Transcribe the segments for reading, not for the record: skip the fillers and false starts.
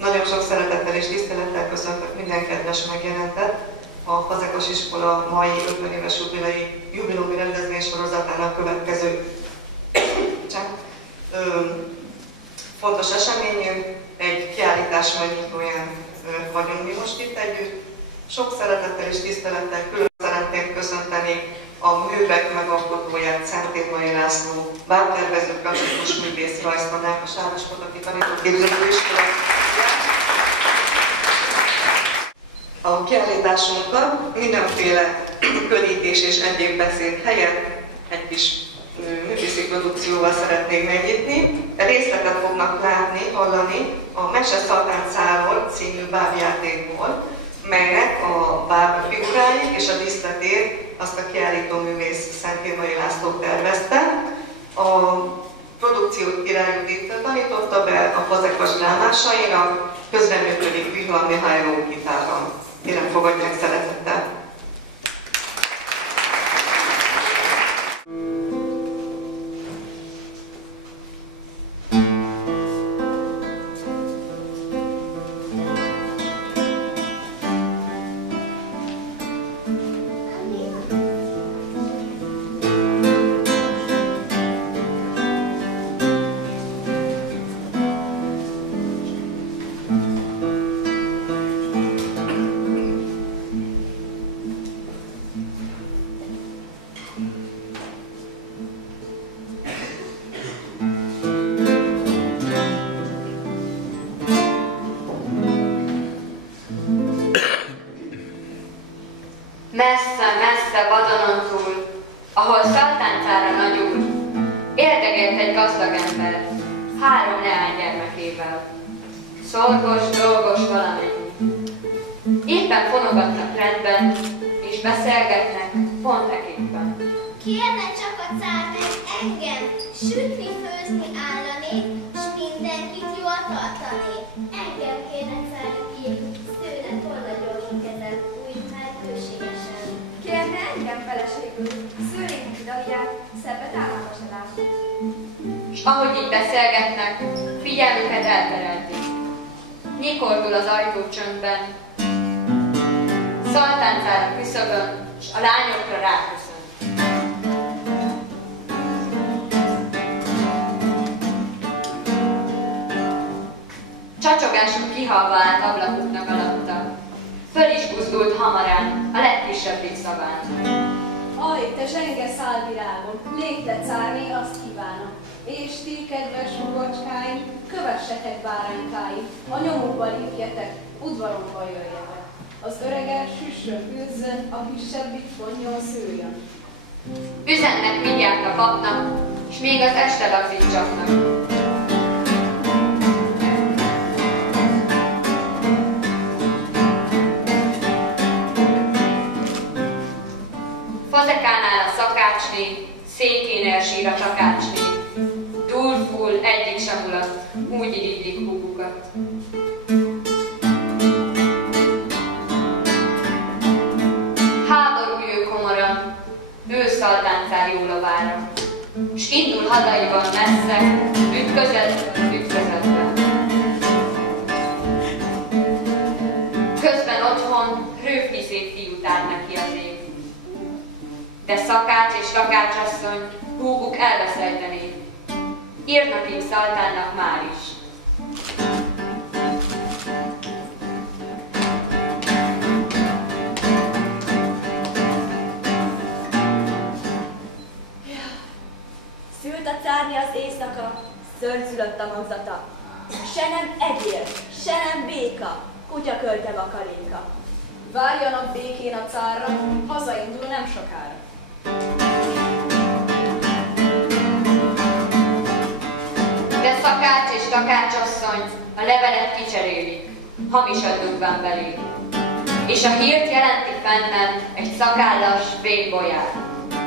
Nagyon sok szeretettel és tisztelettel köszöntök minden kedves megjelentet a Fazekas Iskola mai 50 éves jubileumi rendezvény sorozatának következő fontos eseményén, egy kiállítás megnyitóján vagyunk mi most itt együtt. Sok szeretettel és tisztelettel külön szeretném köszönteni a művek megalkotóját, Szentélmai László, bábtervező, grafikus művész, rajztanár, a Sárospataki Tanítóképzőiskolát. A kiállításunkat mindenféle körítés és egyéb beszéd helyett egy kis művészi produkcióval szeretnék megnyitni. Részletet fognak látni, hallani a Mese Szaltáncáról című bábjátékból, melynek a báb figuráit és a díszletét azt a kiállító művész Szentélmai László tervezte. A produkciót Király Judit tanította be a Fazekas drámásainak, közreműködik Vihar Mihály rógitárral. Kérem, fogadják szeretettel! Messze-messze vadonon túl, ahol Szaltáncára nagy úr, érdegélt egy gazdag ember, 3 leánygyermekével. Szorgos, dolgos valamennyi. Éppen fonogatnak rendben, és beszélgetnek pont eképpen. Kérne csak a cár meg engem, sütni, főzni, állani, s mindenkit jól tartani. Engem kérne cárjuk, szőne tolla gyorsan kezem, úgy már bőségesen. Kérne engem feleségül, szőlének Daliát, szebbet államvasalát. S ahogy így beszélgetnek, figyelmüket elterelték. Nyikordul az ajtó csöndben, Szaltáncára küszöbön, s a lányokra ráköszön. Csacsogásuk kihalva állt ablakuknak alatta. Föl is buzdult hamarán, a legkisebbik szaván. Aj, te zsenge szálvirágom, lépte cárné, azt kívánom. És ti, kedves hugocskáim, kövessetek báránykáim, a nyomukba lépjetek, udvaromba jöjjetek. Az örege süssön, fűzzön, a kisebbik fonjon, szőjön. Üzennek mindjárt a papnak, és még az este lazítcsaknak. Fazekánál a szakácsné, székén elsír a takácsné. Dúl-full, egyik sem ulat, úgy irigylik húgukat. Háború jő komoran, ő Szaltáncár jó lovára, s indul hadaiban messze, ütközetbe. Közben otthon rőfnyi szép fiút áll neki az ég. De szakács és takácsasszony húguk elveszejtenék. Írnak én Szaltánnak már is. Szült a cárni az éjszaka, szörnyszülött a magzata. Se nem egyél, se nem béka, kutya költe vakaréka. Várjanak békén a cárra, hazaindul nem sokára. De szakács és takácsasszony a levelet kicserélik, hamisat dugván belé. És a hírt jelenti fennen egy szakállas vénbolyár.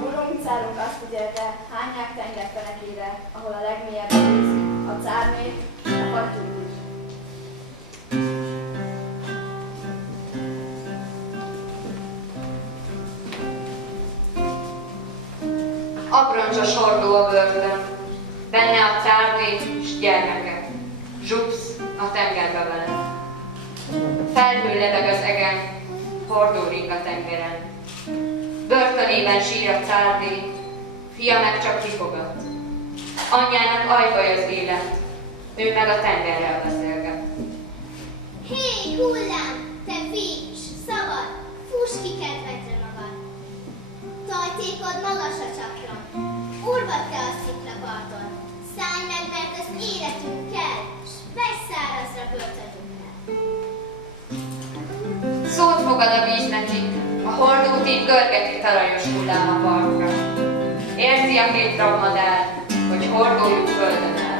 Urunk, cárunk azt ügyelte, hányják tenger fenekére, ahol a legmélyebb rész, a cárnét, a hattyút is. Abroncsos hordó a bőrben, benne a cárné s gyermekek. Zsupsz, a tengerbe vele. Felhő leveg az egen, hordó ring a tengeren. Börtönében sír a cárdé, fia meg csak kifogat. Anyjának ajvaj az élet, ő meg a tengerrel beszélget. Hé, hullám, te vícs, szabad, fuss ki kedvedre magad. Tajtékod magas a csapra, urvad te a sziklaparton. Szállj meg, mert az életünk kell, s vegy szárazra börtönünkre. Szót fogad a víz nekik, a hordót így görgeti talajos hullám a partra. Érzi a két dragmadár, hogy hordójuk földön áll.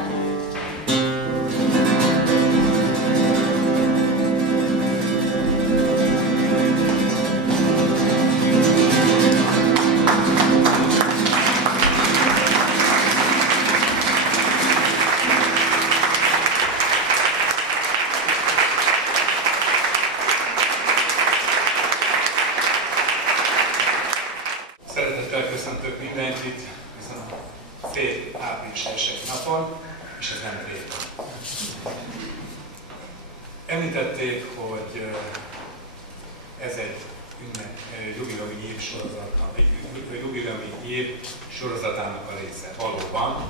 Szeretettel köszöntök mindenkit ezen a szép április 1. napon, és ez nem régen. Említették, hogy ez egy jubileumi év sorozatának a része valóban,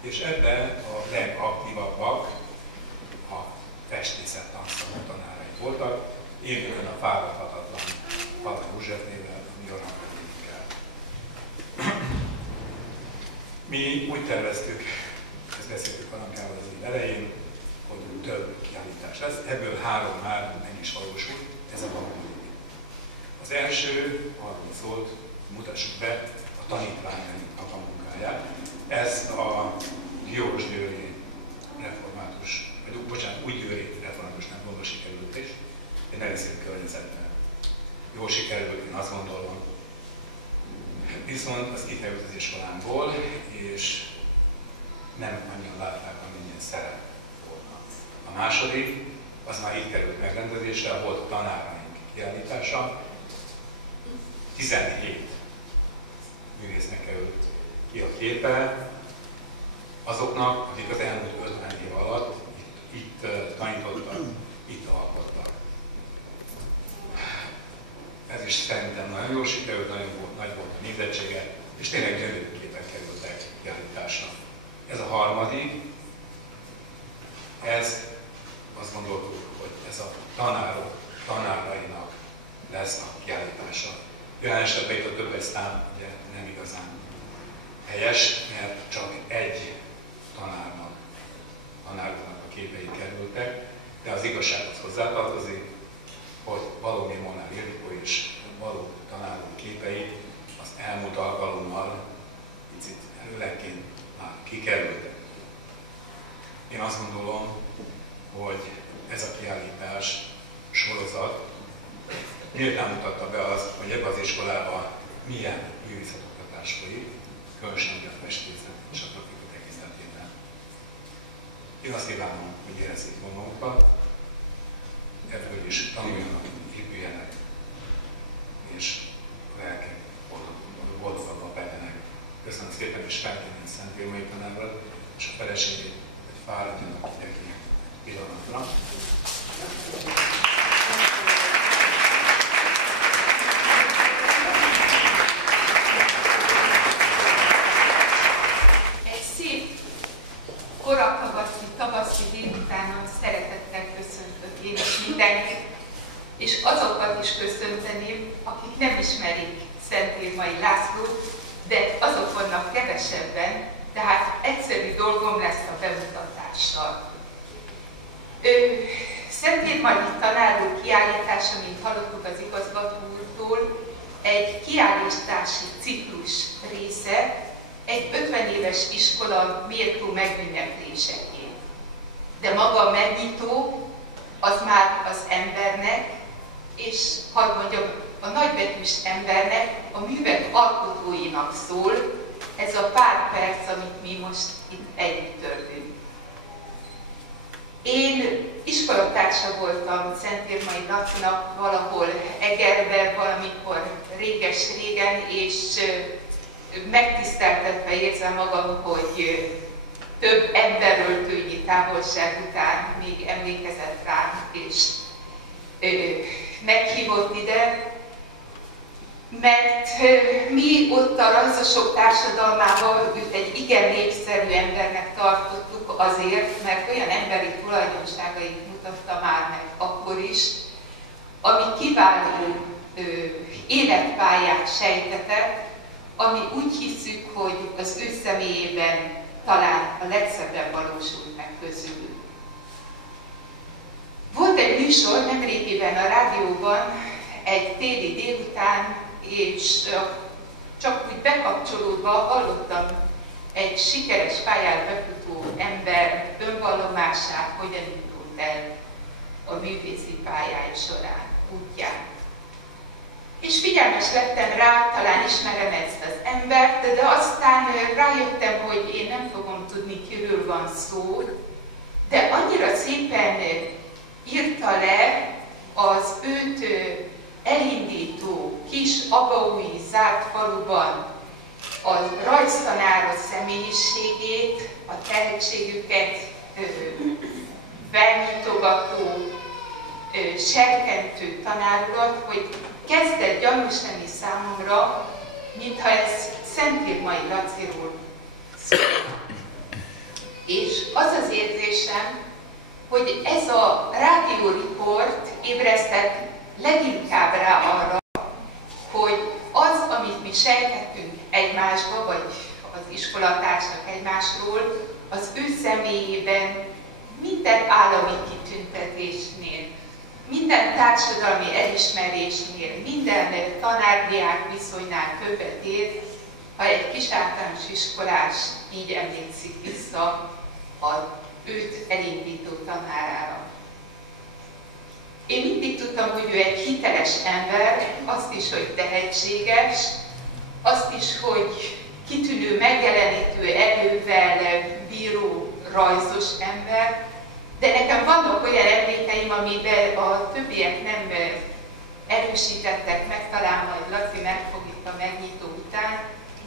és ebben a legaktívabbak a festészet tanszakok tanárai voltak, évben a fáradhatatlan Pala József néven, mi Mi úgy terveztük, ezt beszéltük Parankával az év elején, hogy több kiállítás lesz, ebből 3 már meg is valósult, ez a harmadik. Az első arról szólt, mutassuk be a tanítványainknak a munkáját. Ezt a Diósgyőri református, úgy győri református templomban sikerült is, egy nagyon szép környezetben. Jól sikerült, én azt gondolom. Viszont az itt került az iskolámból, és nem annyian látták, amennyien szeret volna. A második, az már itt került megrendezésre, volt a tanáraink kiállítása. 17 művésznek került ki a képe, azoknak, akik az elmúlt 50 év alatt itt tanítottak, itt alkottak. Ez is szerintem nagyon jól sikerült, nagyon nagy volt a nézettsége, és tényleg gyönyörű képek kerültek kiállításra. Ez a harmadik, ez azt gondoltuk, hogy ez a tanárok tanárainak lesz a kiállítása. Olyan esetben itt a többes szám ugye nem igazán helyes, mert csak egy tanárnak a képei kerültek, de az igazsághoz hozzátartozik, hogy Balogh Molnár Ildikó és való tanárok képei az elmúlt alkalommal picit előlegként már kikerültek. Én azt gondolom, hogy ez a kiállítás sorozat méltán mutatta be azt, hogy ebben az iskolában milyen művészetoktatás folyik, különösen a festészet és a grafika tekintetében. Én azt kívánom, hogy érezzék magukat, ebből is tanuljanak, épüljenek, és a lelkek boldogabban bennenek. Köszönöm szépen, és felkérném Szent Irmai tanárral, és a feleségét, hogy fáradjanak ide ki pillanatra. Egy szép, korakavaszi, tavaszi délutánon szeretettel köszöntök én is mindenkit, és azokat is köszönteném, akik nem ismerik Szent Irmai Lászlót, de azok vannak kevesebben, tehát egyszerű dolgom lesz a bemutatással. Szent Irmai tanárok kiállítása, mint hallottuk az igazgató úrtól, egy kiállítási ciklus része, egy 50 éves iskola méltó megünnepléseként. De maga a megnyitó az már az embernek, és hadd mondjam, a nagybetűs embernek, a művek alkotóinak szól, ez a pár perc, amit mi most itt együtt töltünk. Én iskolatársa voltam Szent Irmai Lacinak valahol Egerben, valamikor réges-régen, és megtiszteltetve érzem magam, hogy több emberöltőnyi távolság után még emlékezett rám, és meghívott ide, mert mi ott a rajzosok társadalmában őt egy igen népszerű embernek tartottuk azért, mert olyan emberi tulajdonságait mutatta már meg akkor is, ami kiváló életpályát sejtetett, ami úgy hiszük, hogy az ő személyében talán a legszebben valósult meg közülük. Volt egy műsor nemrégiben a rádióban, egy téli délután, és csak úgy bekapcsolódva hallottam egy sikeres pályán befutó ember önvallomását, hogyan indult el a művészi pályája során, útján. És figyelmes lettem rá, talán ismerem ezt az embert, de aztán rájöttem, hogy én nem fogom tudni, kiről van szó, de annyira szépen írta le az őt elindító kis agaúji zárt faluban a rajztanáros személyiségét, a tehetségüket felnyitogató, serkentő tanárulat, hogy kezdett gyanús lenni számomra, mintha ez Szentírmai Laciról szól. És az az érzésem, hogy ez a rádióriport ébresztett leginkább rá arra, hogy az, amit mi sejtettünk egymásba, vagy az iskolatársak egymásról, az ő személyében minden állami kitüntetésnél, minden társadalmi elismerésnél, minden tanár-diák viszonynál többet ér, ha egy kis általános iskolás így emlékszik vissza az őt elindító tanárára. Én mindig tudtam, hogy ő egy hiteles ember, azt is, hogy tehetséges, azt is, hogy kitűnő, megjelenítő erővel bíró rajzos ember, de nekem vannak olyan emlékeim, amiben a többiek nem erősítettek meg, talán majd Laci meg fog itt a megnyitó után,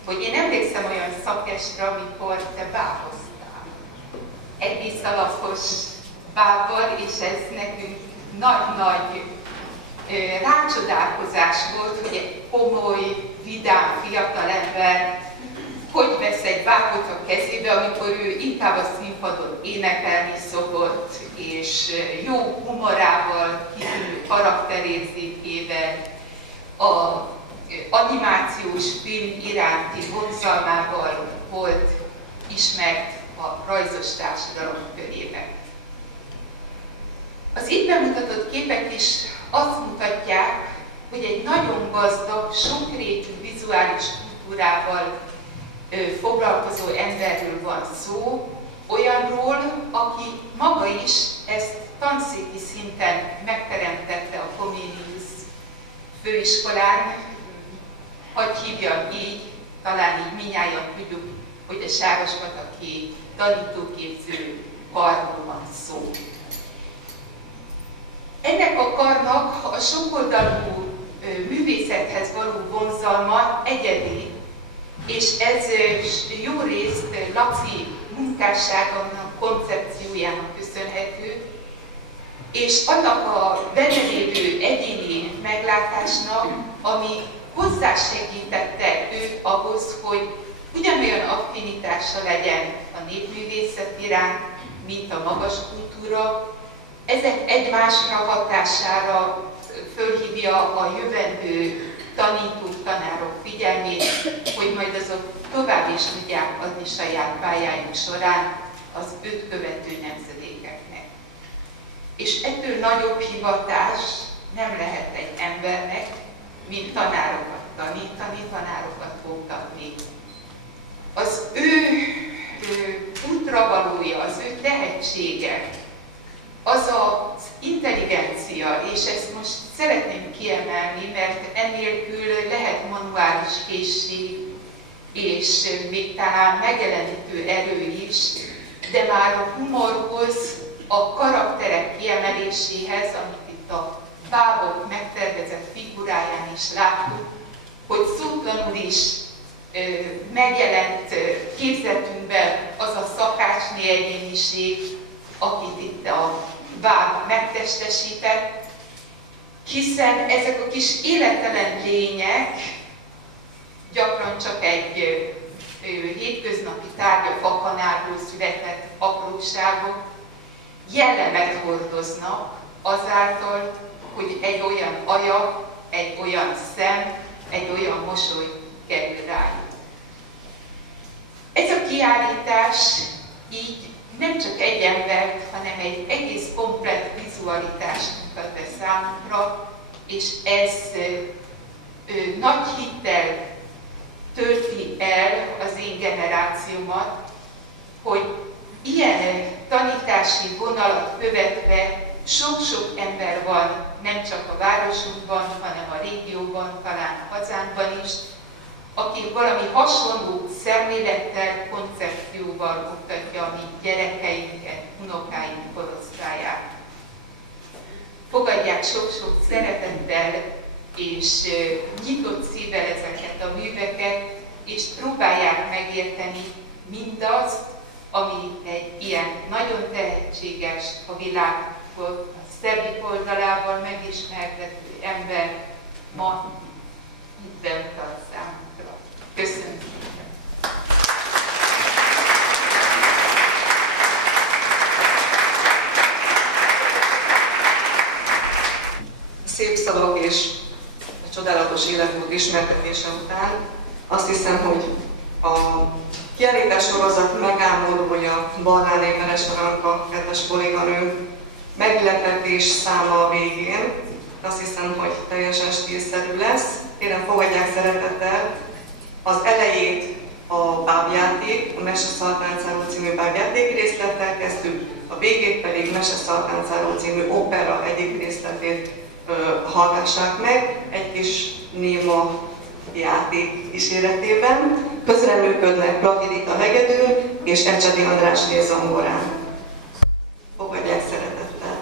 hogy én emlékszem olyan szakestre, amikor te báboztál. Egész alapos bábbal, és ez nekünk nagy-nagy rácsodálkozás volt, hogy egy komoly, vidám fiatalember hogy vesz egy bábot a kezébe, amikor ő inkább a színpadon énekelni szokott, és jó humorával, kitűnő karakterérzékével, az animációs film iránti vonzalmával volt ismert a rajzos társadalom körében. Az itt bemutatott képek is azt mutatják, hogy egy nagyon gazdag, sokrétű vizuális kultúrával foglalkozó emberről van szó, olyanról, aki maga is ezt tanszéki szinten megteremtette a Comenius főiskolán, hadd hívjam így, talán így mindnyájan tudjuk, hogy a Sárospataki tanítóképző karról van szó. Ennek a karnak a sokoldalú művészethez való vonzalma egyedi, és ez jó részt Laci munkásságának, koncepciójának köszönhető, és annak a benne lévő egyéni meglátásnak, ami hozzásegítette őt ahhoz, hogy ugyanolyan affinitása legyen a népművészet iránt, mint a magas kultúra. Ezek egymásra hatására fölhívja a jövendő tanítók, tanárok figyelmét, hogy majd azok tovább is tudják adni saját pályájuk során az őt követő nemzedékeknek. És ettől nagyobb hivatás nem lehet egy embernek, mint tanárokat tanítani, tanárokat oktatni. Az ő útravalója, az ő tehetsége, az az intelligencia, és ezt most szeretném kiemelni, mert ennélkül lehet manuális készség, és még talán megjelenítő erő is, de már a humorhoz, a karakterek kiemeléséhez, amit itt a bábok megtervezett figuráján is láttuk, hogy szótlanul is megjelent képzetünkben az az a szakácsné egyéniség, akit itt a báb megtestesített, hiszen ezek a kis élettelen lények gyakran csak egy hétköznapi tárgya fakanálból született apróságok, jellemet hordoznak azáltal, hogy egy olyan aja, egy olyan szem, egy olyan mosoly kerül rájuk. Ez a kiállítás így nem csak egy embert, hanem egy egész komplett vizualitást mutat be számunkra, és ez nagy hittel tölti el az én generációmat, hogy ilyen tanítási vonalat követve sok-sok ember van, nem csak a városunkban, hanem a régióban, talán a hazánkban is, aki valami hasonló szemlélettel, koncepcióval oktatja a mi gyerekeinket, unokáink korosztályát. Fogadják sok-sok szeretettel és nyitott szívvel ezeket a műveket, és próbálják megérteni mindazt, ami egy ilyen nagyon tehetséges, a világot a szebbik oldalával megismertető ember ma itt bemutat számunkra. Köszönöm szépen! Szép szavak és a csodálatos életmód ismertetése után azt hiszem, hogy a kiállítás sorozat megálmodója, Barnáné Veres Veronika, kedves kolléganőm, meglepetés száma a végén. Azt hiszem, hogy teljesen stílszerű lesz. Kérem, fogadják szeretettel az elejét a bábjáték, a Mese Szartáncáról című bábjáték részlettel kezdtük, a végét pedig Mese Szartáncáról című opera egyik részletét hallgassák meg, egy kis néma játék kíséretében. Közreműködnek Plagi Rita hegedűn és Ecsedi András zongorán. Fogadják szeretettel!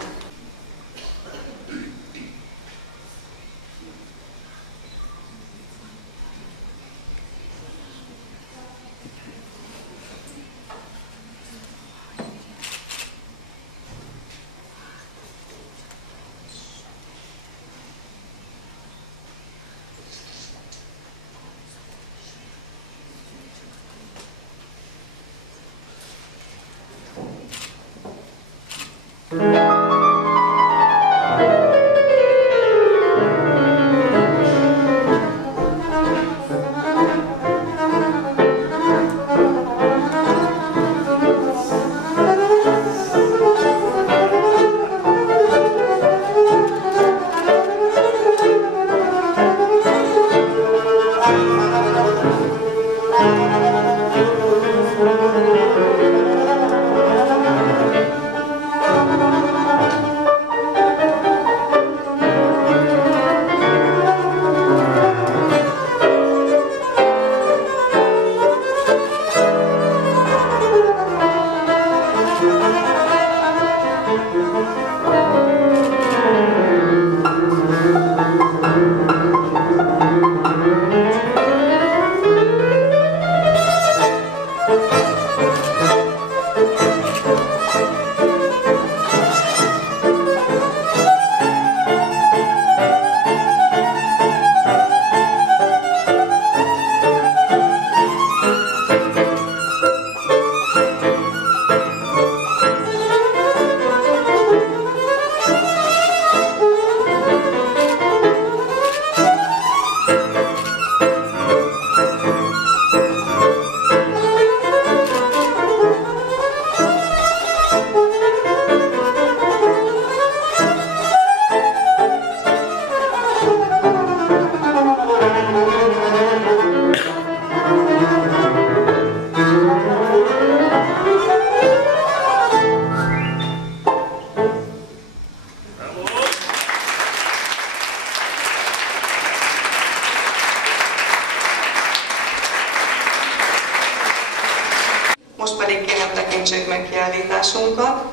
Most pedig kérem tekintsék meg kiállításunkat,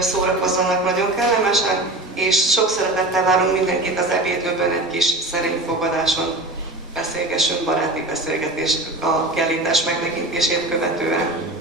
szórakozzanak nagyon kellemesen, és sok szeretettel várunk mindenkit az ebédlőben egy kis szerény fogadáson. Beszélgessünk, baráti beszélgetést a kiállítás megtekintését követően.